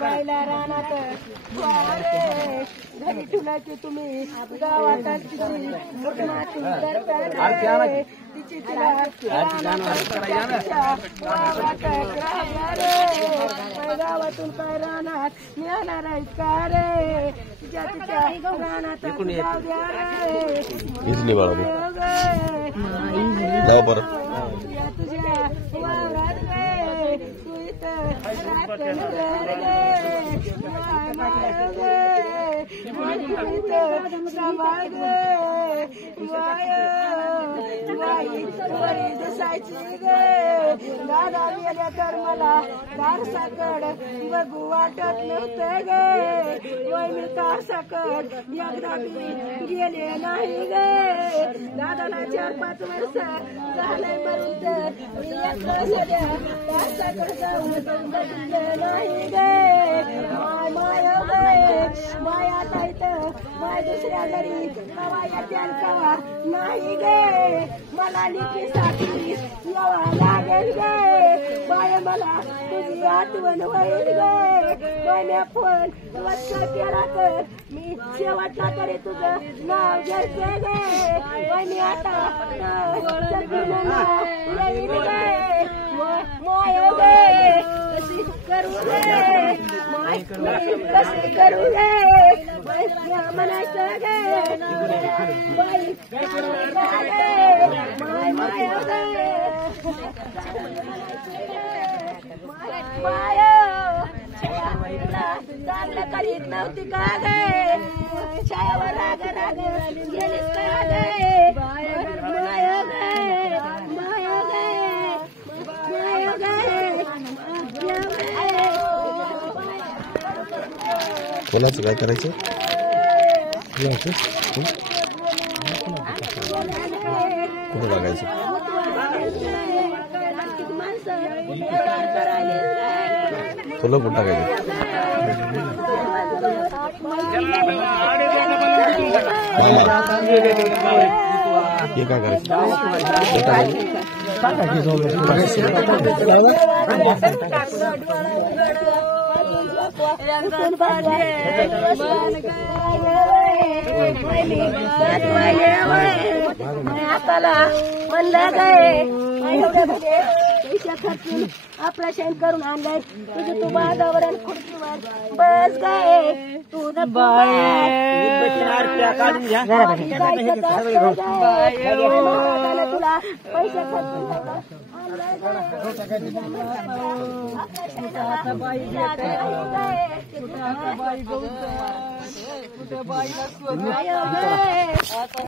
बायला रानात घरी ठुलाची तुम्ही गावात तिची तिला गावातून काय रानात मिळणार आहे का रे तिच्या तिच्या रानात जाऊ द्या रे तुझ्या वावरात रे तू इथं समाज वरी दिसायची गे दादा गेल्या तर मला कारसाकड बघू वाटत नव्हतं गे वहिनी कारसाकड एकदा गेले नाही गे दादाला 4-5 वर्ष झालंय मरून तर कारसाकड जाऊन बघितलं नाही गे माय गे माय आता इथं माय दुसऱ्या घरी कवा येत्या कवा नाही गे मला लिखीसाठी यावा लागेल गे बाय मला तुझी आठवण होईल गे मैंने फोन तुझा केला तर मी शेवटला तरी तुझं नाव घ्यायचं गे मी आता येईल गे माय गे कशी करू गे कशी करू गे म्हणायचं गे बाई चांगलं करीत नव्हती का गे छायावर राग राग गेलीस का गे माय गे माय गे माय गे कोणाचं काय करायचं कुठं लागायचं तुला कुठं टाकायचं हे काय करायचं आपल्याला म्हणलं गे पैसा खर्चून आपला शेण करून आणलाय तुझं तू बाजावर खुर्चीवर बस गे तू तुला पैसा खर्चून